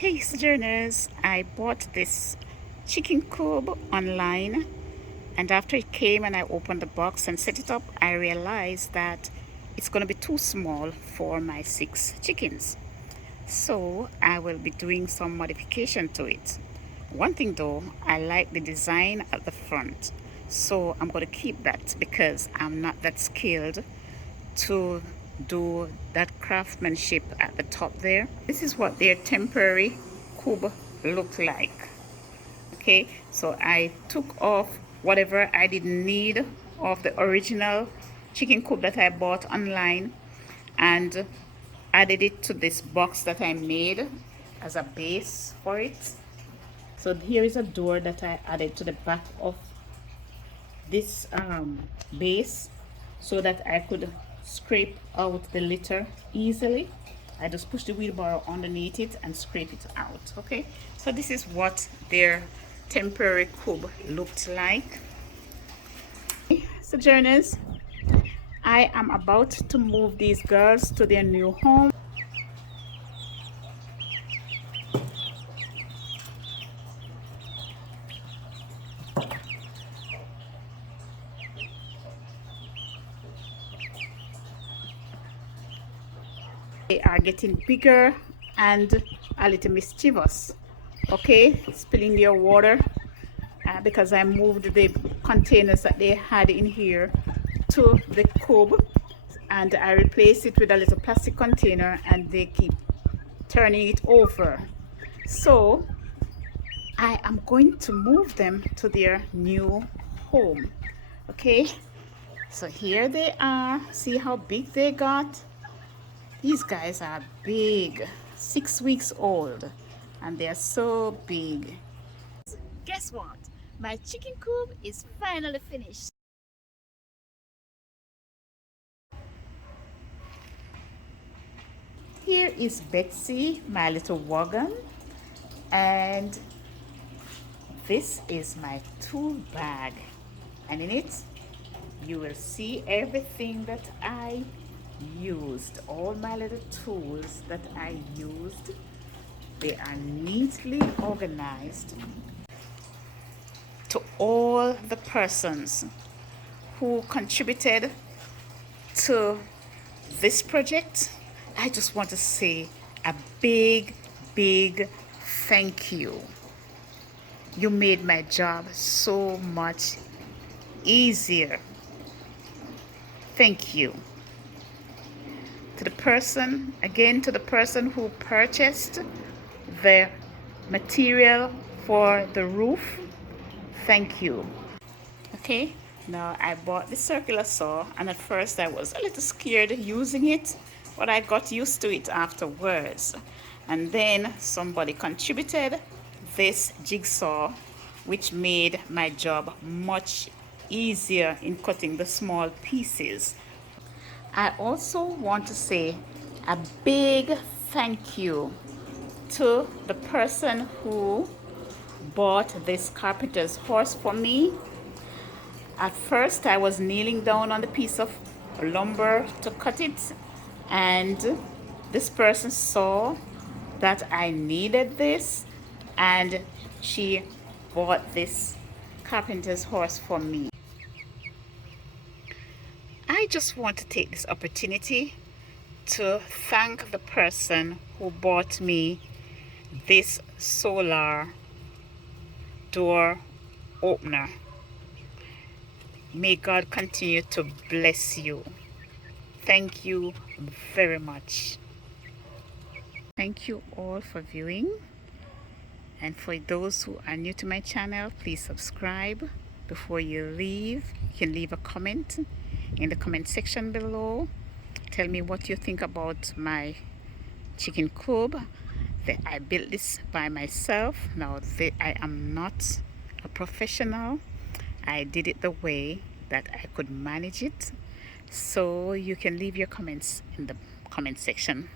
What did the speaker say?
Hey sojourners, I bought this chicken coop online, and after it came and I opened the box and set it up, I realized that it's going to be too small for my 6 chickens. So I will be doing some modification to it. One thing though, I like the design at the front, so I'm going to keep that because I'm not that skilled to do that craftsmanship at the top there. This is what their temporary cube look like. Okay, so I took off whatever I didn't need of the original chicken coop that I bought online and added it to this box that I made as a base for it. So here is a door that I added to the back of this base so that I could scrape out the litter easily. I just push the wheelbarrow underneath it and scrape it out. Okay, so this is what their temporary cube looked like. Sojourners, I am about to move these girls to their new home. They are getting bigger and a little mischievous. Okay, spilling their water because I moved the containers that they had in here to the cube, and I replaced it with a little plastic container, and they keep turning it over. So I am going to move them to their new home. Okay, so here they are. See how big they got? These guys are big, 6 weeks old, and they are so big. Guess what? My chicken coop is finally finished. Here is Betsy, my little wagon, and this is my tool bag, and in it you will see everything that I used, all my little tools that I used. They are neatly organized. To all the persons who contributed to this project, I just want to say a big thank you. You made my job so much easier. Thank you. To the person, again, to the person who purchased the material for the roof, thank you. Okay, now I bought the circular saw, and at first I was a little scared using it, but I got used to it afterwards. And then somebody contributed this jigsaw, which made my job much easier in cutting the small pieces. I also want to say a big thank you to the person who bought this carpenter's horse for me. At first I was kneeling down on the piece of lumber to cut it, and this person saw that I needed this, and she bought this carpenter's horse for me. I just want to take this opportunity to thank the person who bought me this solar door opener. May God continue to bless you. Thank you very much. Thank you all for viewing. And for those who are new to my channel, please subscribe. Before you leave, you can leave a comment in the comment section below. Tell me what you think about my chicken coop. I built this by myself. Now I am not a professional. I did it the way that I could manage it. So you can leave your comments in the comment section.